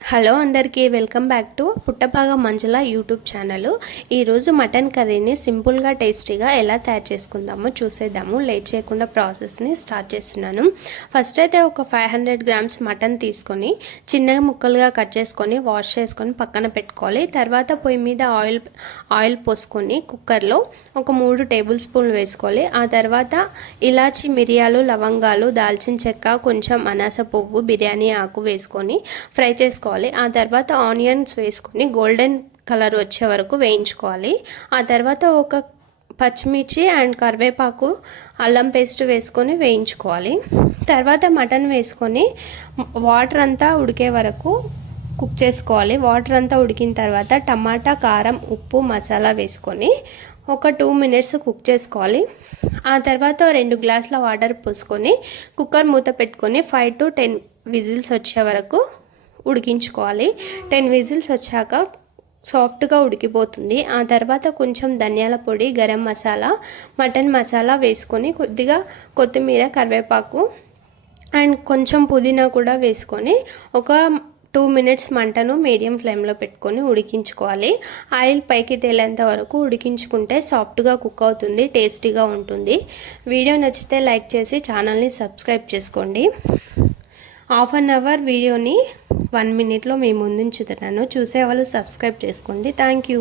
Hello అందరికీ welcome back to Puttapaga Manjula YouTube channel. ఈరోజు mutton కర్రీని సింపుల్గా టేస్టీగా ఎలా తయారు చేసుకుందామో చూసేద్దాము. లేట్ చేయకుండా ప్రాసెస్ని స్టార్ట్ చేస్తున్నాను. ఫస్ట్ అయితే ఒక 500 గ్రామ్స్ మటన్ తీసుకొని చిన్నగా ముక్కలుగా కట్ చేసుకొని వాష్ చేసుకొని పక్కన పెట్టుకోవాలి. తర్వాత పొయ్యి మీద ఆయిల్ పోసుకొని కుక్కర్లో ఒక 3 టేబుల్ స్పూన్లు వేసుకోవాలి. ఆ తర్వాత ఇలాచి, మిరియాలు, లవంగాలు, దాల్చిన చెక్క, కొంచెం అనాస పువ్వు, బిర్యానీ ఆకు వేసుకొని ఫ్రై చేసుకోవాలి. ఆ తర్వాత ఆనియన్స్ వేసుకొని గోల్డెన్ కలర్ వచ్చే వరకు వేయించుకోవాలి. ఆ తర్వాత ఒక పచ్చిమిర్చి అండ్ కరివేపాకు, అల్లం పేస్ట్ వేసుకొని వేయించుకోవాలి. తర్వాత మటన్ వేసుకొని వాటర్ అంతా ఉడికే వరకు కుక్ చేసుకోవాలి. వాటర్ అంతా ఉడికిన తర్వాత టమాటా, కారం, ఉప్పు, మసాలా వేసుకొని ఒక 2 మినిట్స్ కుక్ చేసుకోవాలి. ఆ తర్వాత 2 గ్లాసుల వాటర్ పోసుకొని కుక్కర్ మూత పెట్టుకొని 5 to 10 విజిల్స్ వచ్చే వరకు ఉడికించుకోవాలి. 10 విజిల్స్ వచ్చాక సాఫ్ట్గా ఉడికిపోతుంది. ఆ తర్వాత కొంచెం ధనియాల పొడి, గరం మసాలా, మటన్ మసాలా వేసుకొని కొద్దిగా కొత్తిమీర, కరివేపాకు అండ్ కొంచెం పుదీనా కూడా వేసుకొని ఒక 2 మినిట్స్ మంటను మీడియం ఫ్లేమ్లో పెట్టుకొని ఉడికించుకోవాలి. ఆయిల్ పైకి తేలేంత వరకు ఉడికించుకుంటే సాఫ్ట్గా కుక్ అవుతుంది, టేస్టీగా ఉంటుంది. వీడియో నచ్చితే లైక్ చేసి ఛానల్ని సబ్స్క్రైబ్ చేసుకోండి. హాఫ్ అన్ అవర్ వీడియోని 1 మినిట్లో మీ ముందుంచుతున్నాను. చూసేవాళ్ళు సబ్స్క్రైబ్ చేసుకోండి. Thank you.